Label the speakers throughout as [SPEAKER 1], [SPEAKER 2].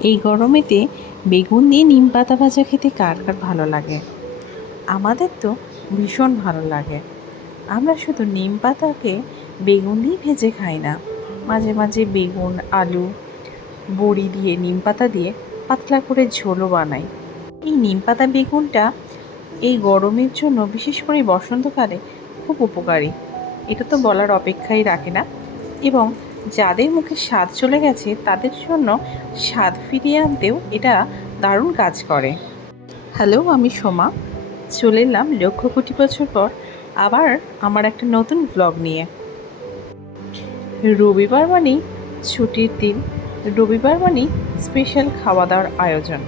[SPEAKER 1] এই গরমেতে বেগুন দিয়ে নিম পাতা ভাজা খেতে কার কার ভালো লাগে? আমাদের তো ভীষণ ভালো লাগে। আমরা শুধু নিম পাতাকে বেগুন দিয়ে ভেজে খাই না। মাঝে মাঝে বেগুন, আলু, বড়ি দিয়ে, নিম পাতা দিয়ে পাতলা করে ঝোলও বানাই। এই নিম পাতা বেগুনটা এই গরমের জন্য, বিশেষ করে বসন্তকালে খুব উপকারী। এটা তো বলার অপেক্ষাই রাখে না। এবং যাদের মুখে স্বাদ চলে গেছে, তাদের জন্য স্বাদ ফিরিয়ে আনতেও এটা দারুণ কাজ করে। হ্যালো, আমি সোমা। চলে এলাম লক্ষ কোটি বছর পর আবার আমার একটা নতুন ব্লগ নিয়ে। রবিবার মানেই ছুটির দিন। রবিবার মানেই স্পেশাল খাওয়া দাওয়ার আয়োজন।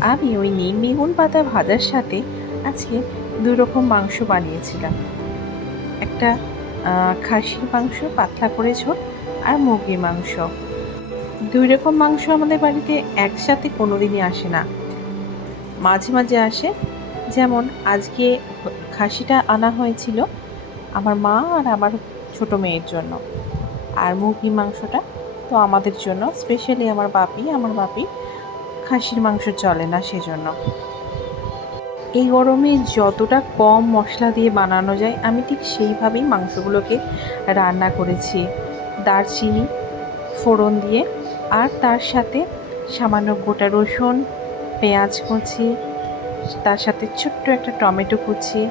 [SPEAKER 1] আমি ওই নিম বেগুন পাতা ভাজার সাথে আজকে দুই রকম মাংস বানিয়েছিলাম। একটা খাসির মাংস, পাতলা করে ঝোল আর মুরগির মাংস। দুই রকম মাংস আমাদের বাড়িতে একসাথে কোনো দিনই আসে না। মাঝে মাঝে আসে, যেমন আজকে খাসিটা আনা হয়েছিল আমার মা আর আমার ছোট মেয়ের জন্য। আর মুরগির মাংসটা তো আমাদের জন্য স্পেশালি আমার বাপি আমার বাপি খাসির মাংস চলে না সেজন্য। এই গরমে যতটা কম মশলা দিয়ে বানানো যায়, আমি ঠিক সেইভাবেই মাংসগুলোকে রান্না করেছি। দারচিনি, ফোড়ন দিয়ে আর তার সাথে সামান্য গোটা রসুন, পেঁয়াজ কুচি, তার সাথে ছোট্ট একটা টমেটো কুচি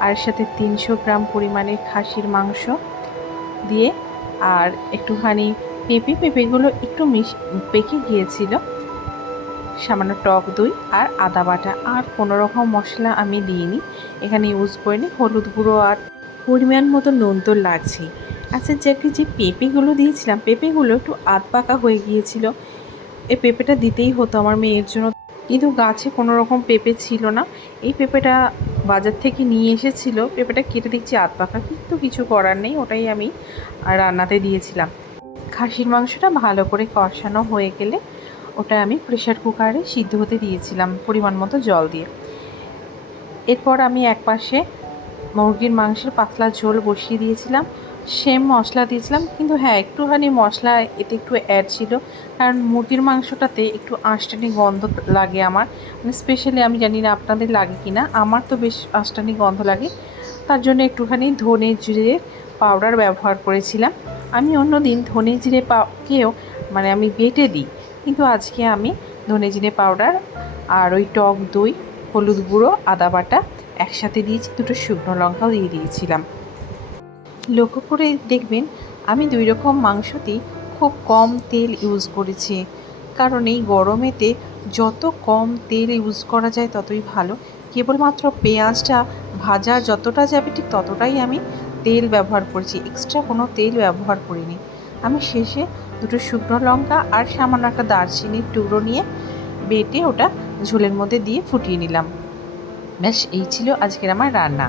[SPEAKER 1] আর সাথে তিনশো গ্রাম পরিমাণের খাসির মাংস দিয়ে আর একটুখানি পেঁপে। পেঁপেগুলো একটু মিশ, পেকে গিয়েছিল। সামান্য টক দই আর আদা বাটা আর কোনো রকম মশলা আমি দিইনি। এখানে ইউজ করিনি। হলুদ গুঁড়ো আর পরিমাণ মতো নুন তো লাগছেই। আচ্ছা যাকে যে পেঁপেগুলো দিয়েছিলাম, পেঁপেগুলো একটু আধ পাকা হয়ে গিয়েছিল। এই পেঁপেটা দিতেই হতো আমার মেয়ের জন্য। কিন্তু গাছে কোনো রকম পেঁপে ছিল না। এই পেঁপেটা বাজার থেকে নিয়ে এসেছিল। পেঁপেটা কেটে দেখছি আধ পাকা কিন্তু কিছু করার নেই, ওটাই আমি রান্নাতে দিয়েছিলাম। খাসির মাংসটা ভালো করে কষানো হয়ে গেলে ওটা আমি প্রেশার কুকারে সিদ্ধ হতে দিয়েছিলাম পরিমাণ মতো জল দিয়ে। এরপর আমি এক পাশে মুরগির মাংসের পাতলা ঝোল বসিয়ে দিয়েছিলাম। সেম মশলা দিয়েছিলাম, কিন্তু হ্যাঁ একটুখানি মশলা এতে একটু অ্যাড ছিল, কারণ মুরগির মাংসটাতে একটু আঁশটানি গন্ধ লাগে আমার। মানে স্পেশালি আমি জানি না আপনাদের লাগে কি না আমার তো বেশ আঁশটানি গন্ধ লাগে, তার জন্য একটুখানি ধনে জিরে পাউডার ব্যবহার করেছিলাম। আমি অন্য দিন ধনে জিরে পাকেও মানে আমি বেটে দিই, কিন্তু আজকে আমি ধনে জিরে পাউডার আর ওই টক দই, হলুদ গুঁড়ো, আদা বাটা একসাথে দিয়েছি, দুটো শুকনো লঙ্কাও দিয়ে দিয়েছিলাম। লক্ষ্য করে দেখবেন আমি দুই রকম মাংসতেই খুব কম তেল ইউজ করেছি। কারণ এই গরমেতে যত কম তেল ইউজ করা যায় ততই ভালো। কেবলমাত্র পেঁয়াজটা ভাজা যতটা যাবে ঠিক ততটাই আমি তেল ব্যবহার করেছি। এক্সট্রা কোনো তেল ব্যবহার করিনি। আমি শেষে দুটো শুকনো লঙ্কা আর সামান্য একটা দারচিনির টুকরো নিয়ে বেটে ওটা ঝোলের মধ্যে দিয়ে ফুটিয়ে নিলাম। ব্যাস, এই ছিল আজকের আমার রান্না।